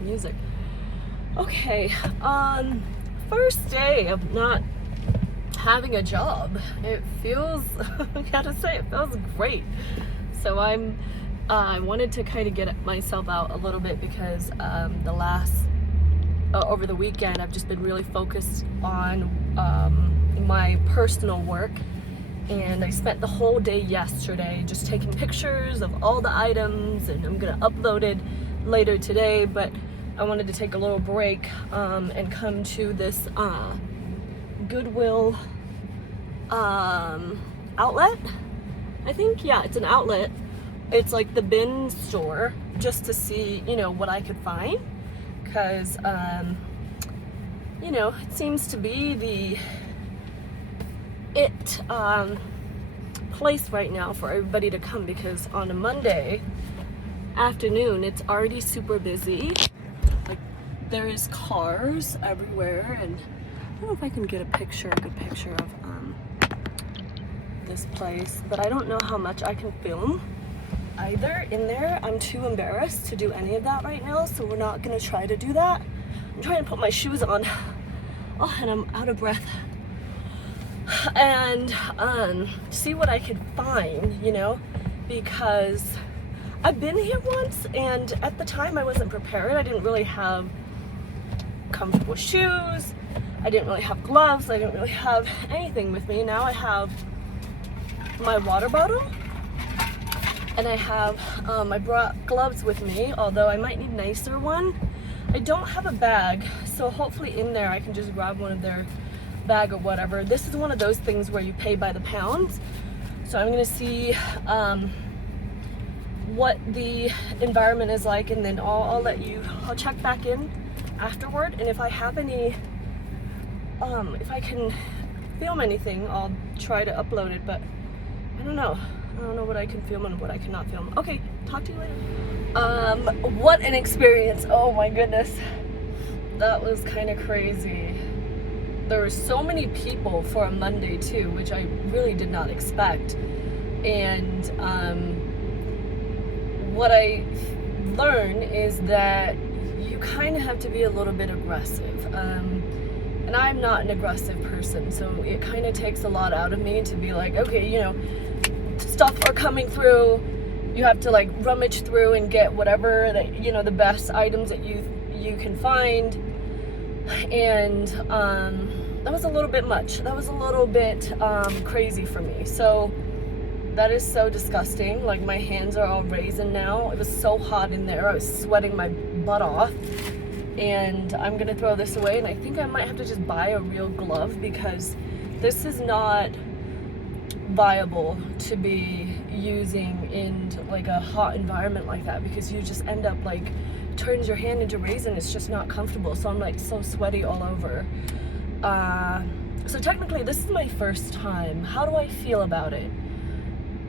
music. Okay, first day of not having a job. It feels, I gotta say, it feels great. So I wanted to kind of get myself out a little bit because over the weekend, I've just been really focused on my personal work. And I spent the whole day yesterday just taking pictures of all the items, and I'm gonna upload it later today, but I wanted to take a little break and come to this Goodwill outlet. I think, yeah, it's an outlet. It's like the bin store, just to see, what I could find, because it seems to be the place right now for everybody to come, because on a Monday afternoon it's already super busy. Like, there's cars everywhere, and I don't know if I can get a good picture of this place, but I don't know how much I can film either in there. I'm too embarrassed to do any of that right now, so we're not gonna try to do that. I'm trying to put my shoes on. Oh, and I'm out of breath. And see what I could find, because I've been here once, and at the time I wasn't prepared. I didn't really have comfortable shoes, I didn't really have gloves, I didn't really have anything with me. Now I have my water bottle, and I brought gloves with me, although I might need a nicer one. I don't have a bag, so hopefully in there I can just grab one of their bag or whatever. This is one of those things where you pay by the pounds, so I'm gonna see what the environment is like, and then I'll check back in afterward, and if I have any if I can film anything, I'll try to upload it, but I don't know what I can film and what I cannot film. Okay, talk to you later. What an experience. Oh my goodness, that was kind of crazy. There were so many people for a Monday too, which I really did not expect. And what I learned is that you kind of have to be a little bit aggressive. And I'm not an aggressive person, so it kind of takes a lot out of me to be like, okay, stuff are coming through. You have to like rummage through and get whatever that, the best items that you can find. And that was a little bit much. That was a little bit crazy for me. So that is so disgusting. Like, my hands are all raisin now. It was so hot in there. I was sweating my butt off. And I'm gonna throw this away, and I think I might have to just buy a real glove, because this is not viable to be using in like a hot environment like that, because you just end up like turns your hand into raisin. It's just not comfortable. So I'm like so sweaty all over. So technically this is my first time. How do I feel about it?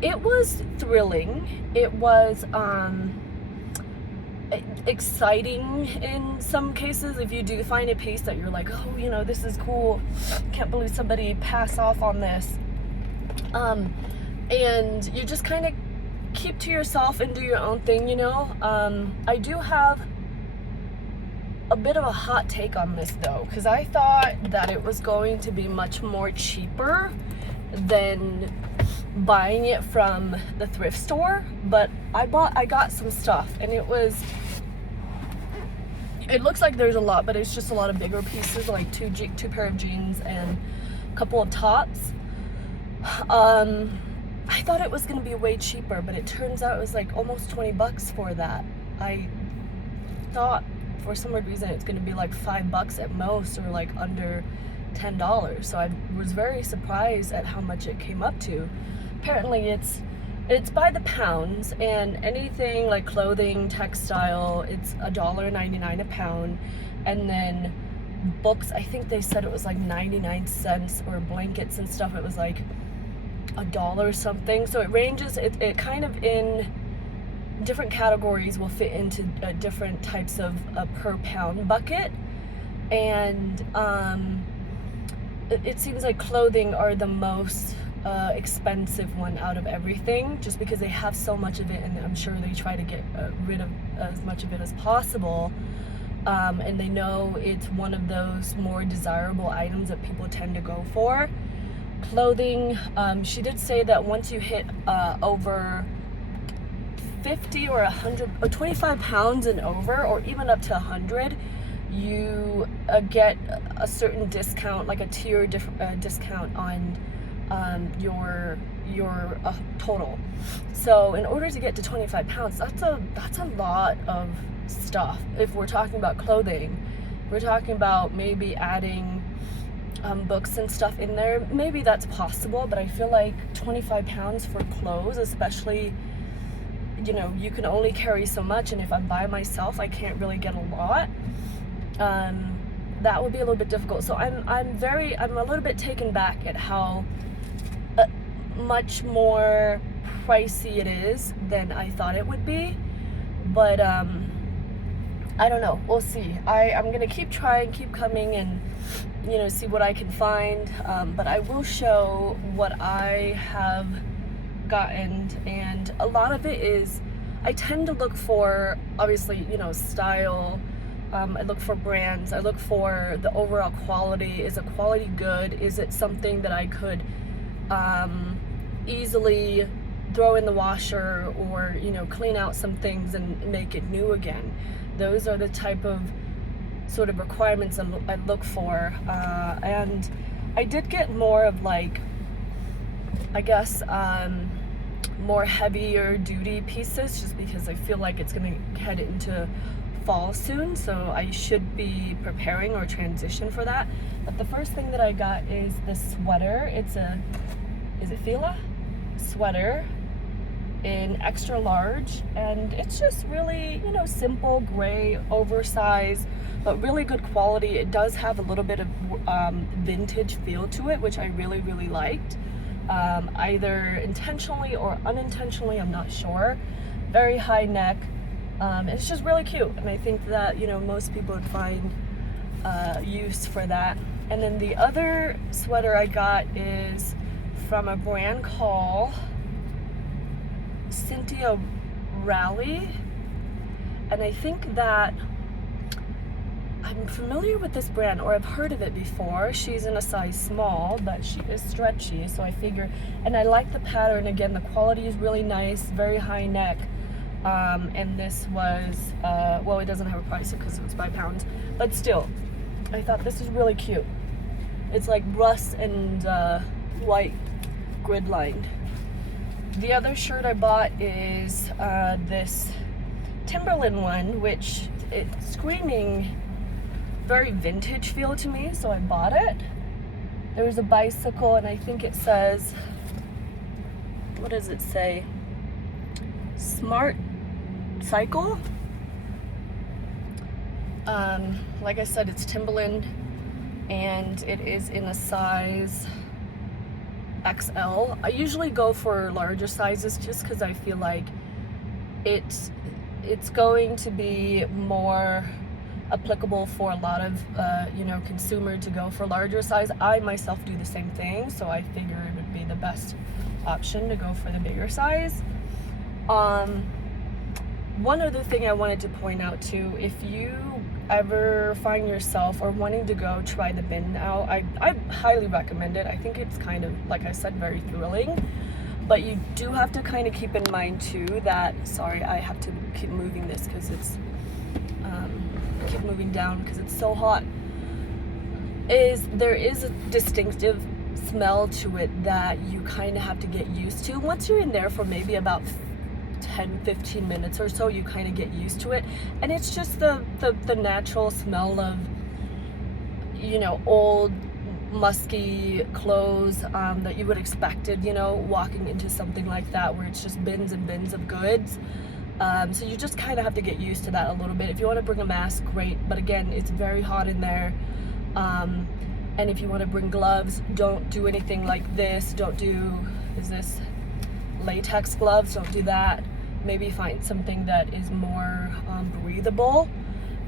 It was thrilling. It was exciting in some cases. If you do find a piece that you're like, oh, this is cool, can't believe somebody passed off on this, and you just kind of keep to yourself and do your own thing. I do have a bit of a hot take on this though, because I thought that it was going to be much more cheaper than buying it from the thrift store, but I got some stuff, and it looks like there's a lot, but it's just a lot of bigger pieces, like two pair of jeans and a couple of tops. I thought it was gonna be way cheaper, but it turns out it was like almost $20 for that. I thought for some weird reason it's gonna be like $5 at most, or like under $10. So I was very surprised at how much it came up to. Apparently it's by the pounds, and anything like clothing, textile, it's $1.99 a pound. And then books, I think they said it was like 99 cents, or blankets and stuff, it was like $1 something. So it ranges, it kind of in different categories will fit into different types of a per pound bucket. And it seems like clothing are the most expensive one out of everything, just because they have so much of it, and I'm sure they try to get rid of as much of it as possible. and they know it's one of those more desirable items that people tend to go for. Clothing, she did say that once you hit over 50 or 100 or 25 pounds and over, or even up to 100, you get a certain discount, like a tier discount on your total. So in order to get to 25 pounds, that's a lot of stuff. If we're talking about clothing, we're talking about maybe adding books and stuff in there. Maybe that's possible, but I feel like 25 pounds for clothes, especially, you know, you can only carry so much, and if I'm by myself, I can't really get a lot. That would be a little bit difficult. So I'm a little bit taken back at how much more pricey it is than I thought it would be. But I don't know. We'll see. I'm gonna keep trying, keep coming, and you know, see what I can find. But I will show what I have gotten, and a lot of it is, I tend to look for, obviously, you know, style. I look for brands. I look for the overall quality. Is the quality good? Is it something that I could easily throw in the washer, or, you know, clean out some things and make it new again? Those are the type of sort of requirements I look for. And I did get more of, like, I guess, more heavier duty pieces, just because I feel like it's gonna head into fall soon, so I should be preparing or transition for that. But the first thing that I got is this sweater. Is it Fila sweater in extra large, and it's just really, you know, simple gray, oversized, but really good quality. It does have a little bit of vintage feel to it, which I really liked, either intentionally or unintentionally, I'm not sure. Very high neck. It's just really cute, and I think that, you know, most people would find use for that. And then the other sweater I got is from a brand called Cynthia Rowley, and I think that I'm familiar with this brand, or I've heard of it before. She's in a size small, but she is stretchy, so I figure, and I like the pattern. Again, the quality is really nice, very high neck. And this was, well, it doesn't have a price because it was £5, but still, I thought this is really cute. It's like rust and white grid lined. The other shirt I bought is this Timberland one, which it's screaming very vintage feel to me, so I bought it. There's a bicycle, and I think it says, what does it say? Smart Cycle. Like I said, it's Timberland, and it is in a size XL. I usually go for larger sizes just because I feel like it's going to be more applicable for a lot of you know, consumer to go for larger size. I myself do the same thing, so I figure it would be the best option to go for the bigger size. One other thing I wanted to point out too, if you ever find yourself or wanting to go try the bin out, I highly recommend it. I think it's kind of, like I said, very thrilling, but you do have to kind of keep in mind too that, sorry, I have to keep moving this because it's keep moving down because it's so hot, there is a distinctive smell to it that you kind of have to get used to. Once you're in there for maybe about 10-15 minutes or so, you kind of get used to it, and it's just the natural smell of, you know, old musky clothes that you would expected, you know, walking into something like that where it's just bins and bins of goods. So you just kind of have to get used to that a little bit. If you want to bring a mask, great, but again, it's very hot in there. And if you want to bring gloves, don't do anything like this. Don't do, is this latex gloves? Don't do that. Maybe find something that is more breathable,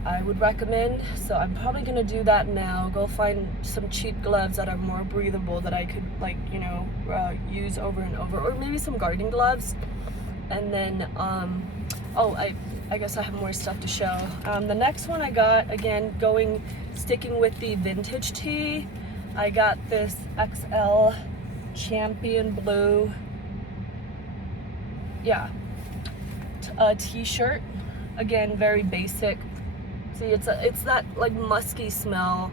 I would recommend. So I'm probably gonna do that now. Go find some cheap gloves that are more breathable that I could, like, you know, use over and over, or maybe some gardening gloves. And then oh, I I guess I have more stuff to show. The next one I got, again, sticking with the vintage tee, I got this XL Champion Blue, yeah, t-shirt. Again, very basic. See, it's that like musky smell.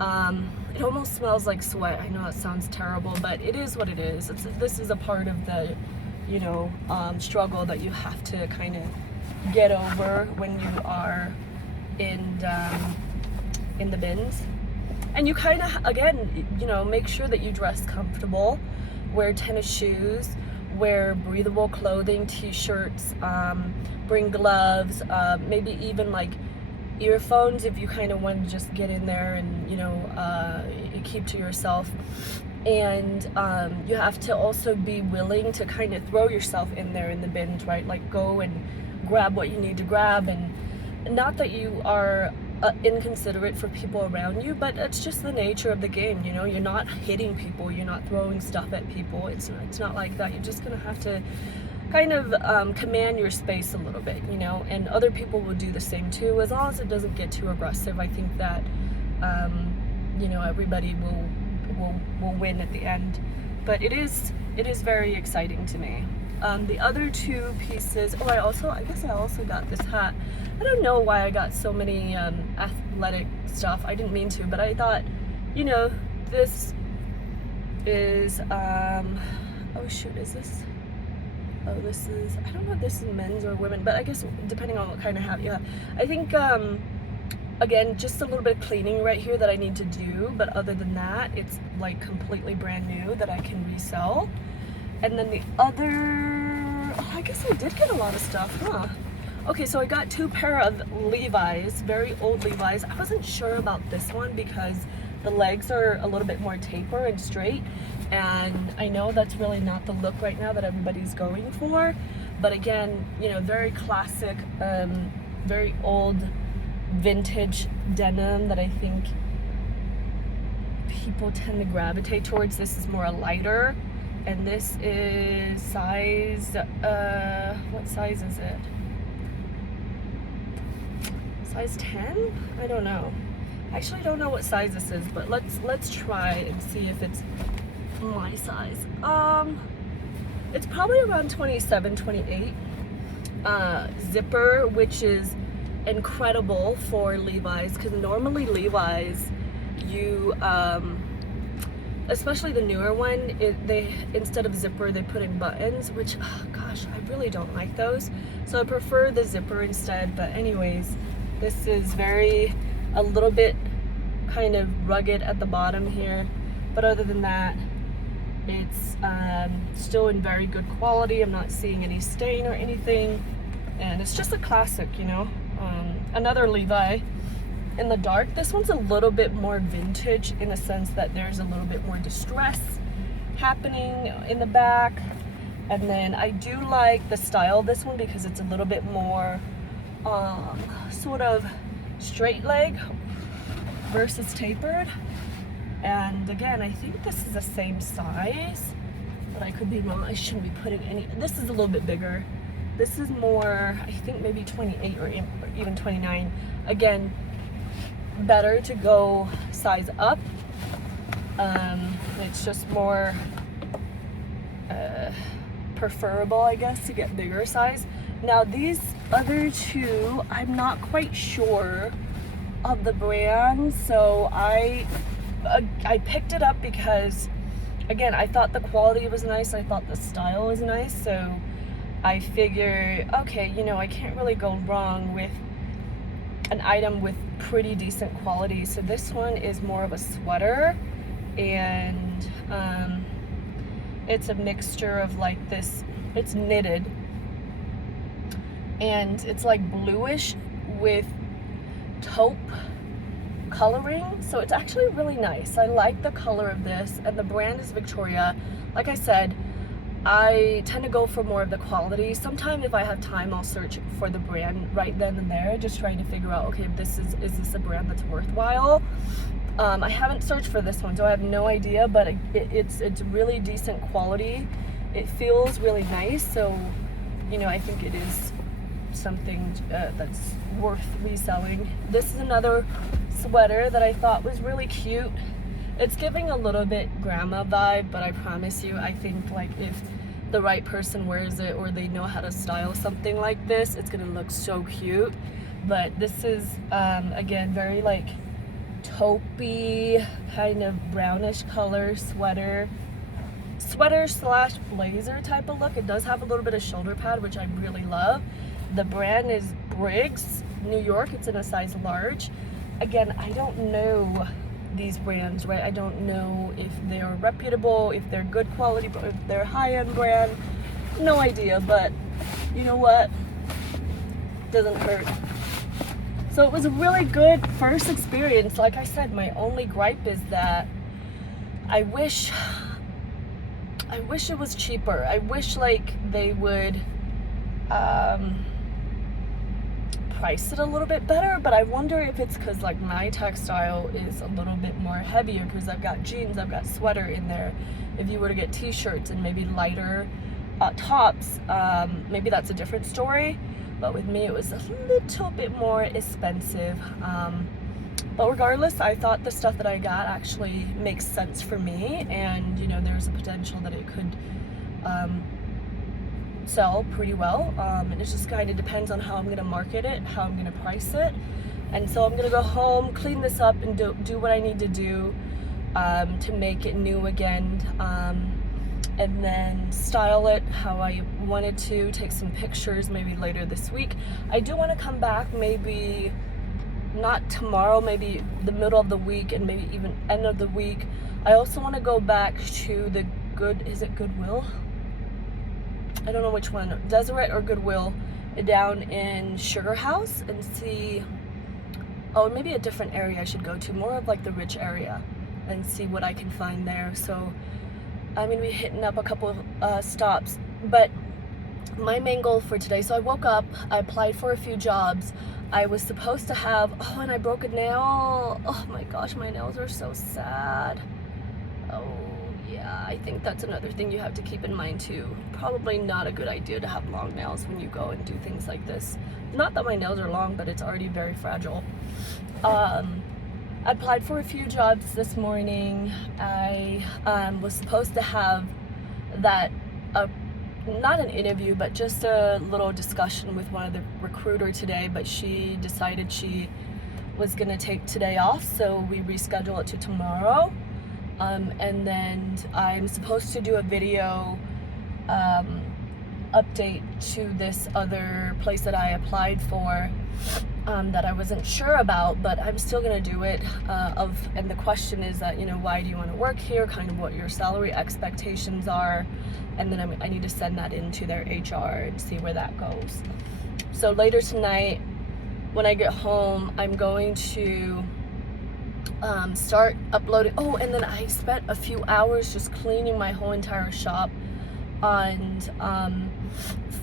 It almost smells like sweat. I know it sounds terrible, but it is what it is. This is a part of the, you know, struggle that you have to kind of get over when you are in the bins. And you kind of, again, you know, make sure that you dress comfortable, wear tennis shoes, wear breathable clothing, t-shirts, bring gloves, maybe even like earphones if you kind of want to just get in there and, you know, keep to yourself. And you have to also be willing to kind of throw yourself in there in the bins, right? Like go and grab what you need to grab, and not that you are inconsiderate for people around you, but it's just the nature of the game, you know. You're not hitting people, you're not throwing stuff at people. It's not like that. You're just gonna have to kind of command your space a little bit, you know, and other people will do the same too, as long as it doesn't get too aggressive. I think that you know, everybody will win at the end. But it is very exciting to me. The other two pieces, I guess I also got this hat. I don't know why I got so many athletic stuff. I didn't mean to, but I thought, you know, this is oh shoot, is this? Oh, this is, I don't know if this is men's or women, but I guess depending on what kind of hat you have. I think again, just a little bit of cleaning right here that I need to do, but other than that, it's like completely brand new that I can resell. And then the other, I guess I did get a lot of stuff, huh? Okay, so I got 2 pair of Levi's, very old Levi's. I wasn't sure about this one because the legs are a little bit more taper and straight, and I know that's really not the look right now that everybody's going for. But again, you know, very classic, very old vintage denim that I think people tend to gravitate towards. This is more a lighter, and this is size, what size is it? Size 10? I don't know. I actually don't know what size this is, but let's try and see if it's my size. It's probably around 27, 28. Zipper, which is incredible for Levi's, because normally Levi's, you especially the newer one, they instead of zipper they put in buttons, which gosh, I really don't like those, so I prefer the zipper instead. But anyways, this is a little bit kind of rugged at the bottom here, but other than that, it's still in very good quality. I'm not seeing any stain or anything, and it's just a classic, you know. Another Levi in the dark. This one's a little bit more vintage in a sense that there's a little bit more distress happening in the back. And then I do like the style of this one because it's a little bit more sort of straight leg versus tapered. And again, I think this is the same size, but I could be wrong. I shouldn't be putting any. This is a little bit bigger. This is more, I think maybe 28 or even 29. Again, better to go size up. It's just more preferable, I guess, to get bigger size. Now these other two, I'm not quite sure of the brand, so I picked it up because, again, I thought the quality was nice, I thought the style was nice, so I figured, okay, you know, I can't really go wrong with an item with pretty decent quality. So this one is more of a sweater, and it's a mixture of like this, it's knitted, and it's like bluish with taupe coloring, so it's actually really nice. I like the color of this, and the brand is Victoria. Like I said, I tend to go for more of the quality. Sometimes if I have time, I'll search for the brand right then and there, just trying to figure out, okay, is this a brand that's worthwhile? I haven't searched for this one, so I have no idea, but it's really decent quality. It feels really nice, so, you know, I think it is something that's worth reselling. This is another sweater that I thought was really cute. It's giving a little bit grandma vibe, but I promise you, I think like if the right person wears it or they know how to style something like this, it's gonna look so cute. But this is again very like taupey, kind of brownish color sweater slash blazer type of look. It does have a little bit of shoulder pad, which I really love. The brand is Briggs, New York. It's in a size large. Again, I don't know these brands, right? I don't know if they're reputable, if they're good quality, if they're high-end brand. No idea, but you know what? Doesn't hurt. So it was a really good first experience. Like I said, my only gripe is that I wish it was cheaper. I wish like they would price it a little bit better, but I wonder if it's because like my textile is a little bit more heavier, because I've got jeans, I've got sweater in there. If you were to get t-shirts and maybe lighter tops, maybe that's a different story. But with me, it was a little bit more expensive. But regardless, I thought the stuff that I got actually makes sense for me, and you know, there's a potential that it could sell pretty well. And it just kind of depends on how I'm gonna market it, how I'm gonna price it. And so I'm gonna go home, clean this up, and do what I need to do to make it new again. And then style it how I wanted to, take some pictures maybe later this week. I do want to come back maybe not tomorrow, maybe the middle of the week, and maybe even end of the week. I also want to go back to the Goodwill? I don't know which one, Deseret or Goodwill, down in Sugar House, and see, oh, maybe a different area I should go to, more of like the rich area, and see what I can find there. So I'm gonna be hitting up a couple of stops. But my main goal for today, so I woke up, I applied for a few jobs. I was supposed to have, oh, and I broke a nail. Oh my gosh, my nails are so sad. Oh yeah, I think that's another thing you have to keep in mind too. Probably not a good idea to have long nails when you go and do things like this. Not that my nails are long, but it's already very fragile. I applied for a few jobs this morning. I was supposed to have that, not an interview, but just a little discussion with one of the recruiter today, but she decided she was gonna take today off, so we rescheduled it to tomorrow. And then I'm supposed to do a video update to this other place that I applied for, that I wasn't sure about, but I'm still gonna do it. And the question is that, you know, why do you want to work here? Kind of what your salary expectations are, and then I need to send that into their HR and see where that goes. So later tonight, when I get home, I'm going to start uploading. Oh, and then I spent a few hours just cleaning my whole entire shop, and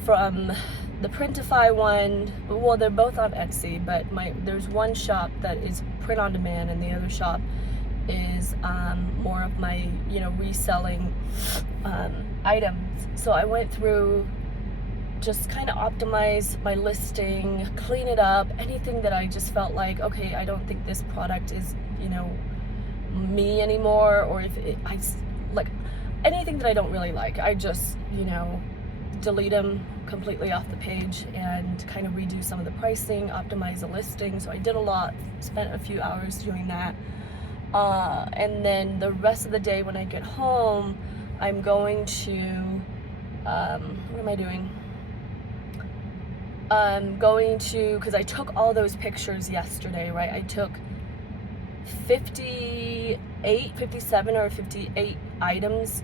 from the Printify one, well, they're both on Etsy, but there's one shop that is print on demand, and the other shop is more of my, you know, reselling items. So I went through, just kind of optimize my listing, clean it up, anything that I just felt like, okay, I don't think this product is, you know, me anymore, or if I like anything that I don't really like, I just, you know, delete them completely off the page and kind of redo some of the pricing, optimize the listing. So I did a lot, spent a few hours doing that. And then the rest of the day when I get home, I'm going to, what am I doing? I'm going to, because I took all those pictures yesterday, right? I took 57 or 58 items,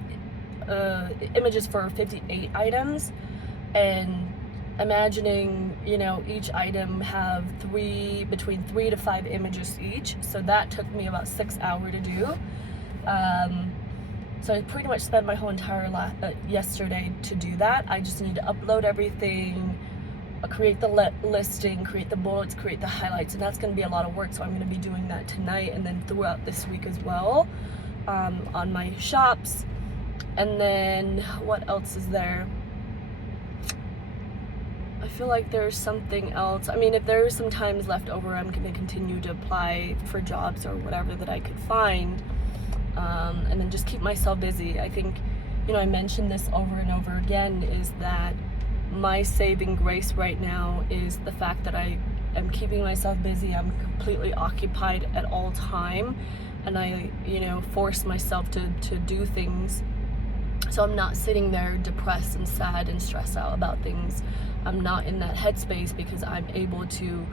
images for 58 items, and imagining, you know, each item have between 3 to 5 images each. So that took me about 6 hours to do. So I pretty much spent my whole entire yesterday to do that. I just need to upload everything, create the listing, create the bullets, create the highlights, and that's going to be a lot of work. So I'm going to be doing that tonight and then throughout this week as well, on my shops. And then what else is there? I feel like there's something else. I mean, if there's some times left over, I'm going to continue to apply for jobs or whatever that I could find, and then just keep myself busy. I think, I mentioned this over and over again, is that my saving grace right now is the fact that I am keeping myself busy. I'm completely occupied at all time, and I, force myself to do things. So I'm not sitting there depressed and sad and stressed out about things. I'm not in that headspace because I'm able to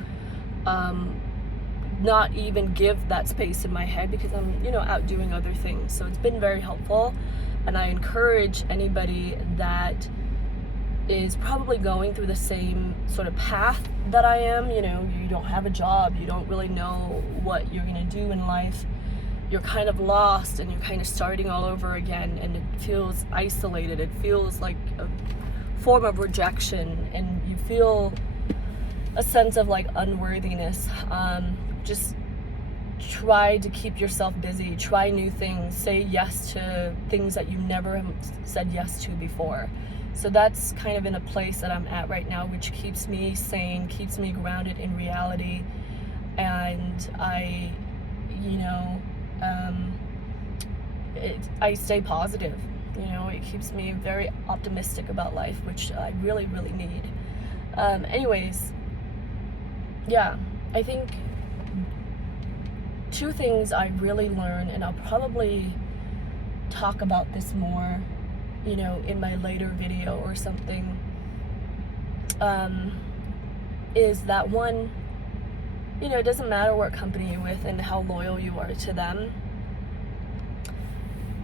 not even give that space in my head because I'm, out doing other things. So it's been very helpful, and I encourage anybody that is probably going through the same sort of path that I am. You don't have a job, you don't really know what you're gonna do in life. You're kind of lost and you're kind of starting all over again, and it feels isolated. It feels like a form of rejection, and you feel a sense of like unworthiness. Just try to keep yourself busy, try new things, say yes to things that you never said yes to before. So that's kind of in a place that I'm at right now, which keeps me sane, keeps me grounded in reality, and I I stay positive. It keeps me very optimistic about life, which I really, really need. Anyways, yeah, I think two things I really learned, and I'll probably talk about this more, in my later video or something, is that one, it doesn't matter what company you're with and how loyal you are to them.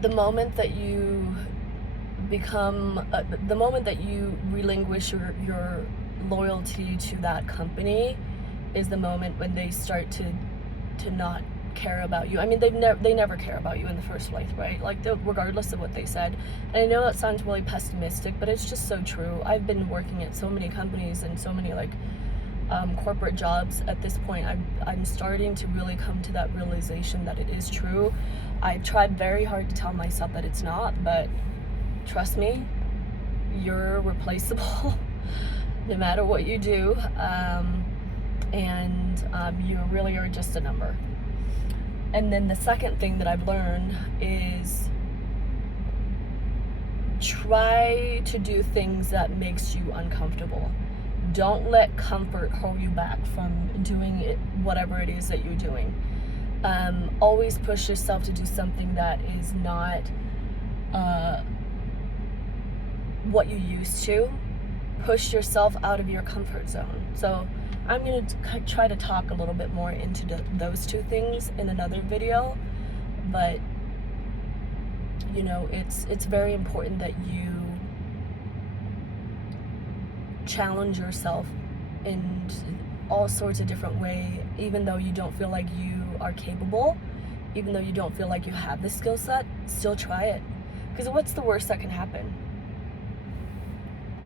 The moment that you relinquish your loyalty to that company is the moment when they start to not care about you. I mean, they never care about you in the first place, right? Like, regardless of what they said. And I know that sounds really pessimistic, but it's just so true. I've been working at so many companies and so many corporate jobs at this point. I'm starting to really come to that realization that it is true. I tried very hard to tell myself that it's not, but trust me, you're replaceable no matter what you do, and you really are just a number. And then the second thing that I've learned is try to do things that makes you uncomfortable. Don't let comfort hold you back from doing it, whatever it is that you're doing. Always push yourself to do something that is not what you used to. Push yourself out of your comfort zone. So I'm going to try to talk a little bit more into those two things in another video, but it's very important that you challenge yourself in all sorts of different ways, even though you don't feel like you are capable, even though you don't feel like you have the skill set. Still try it, because what's the worst that can happen?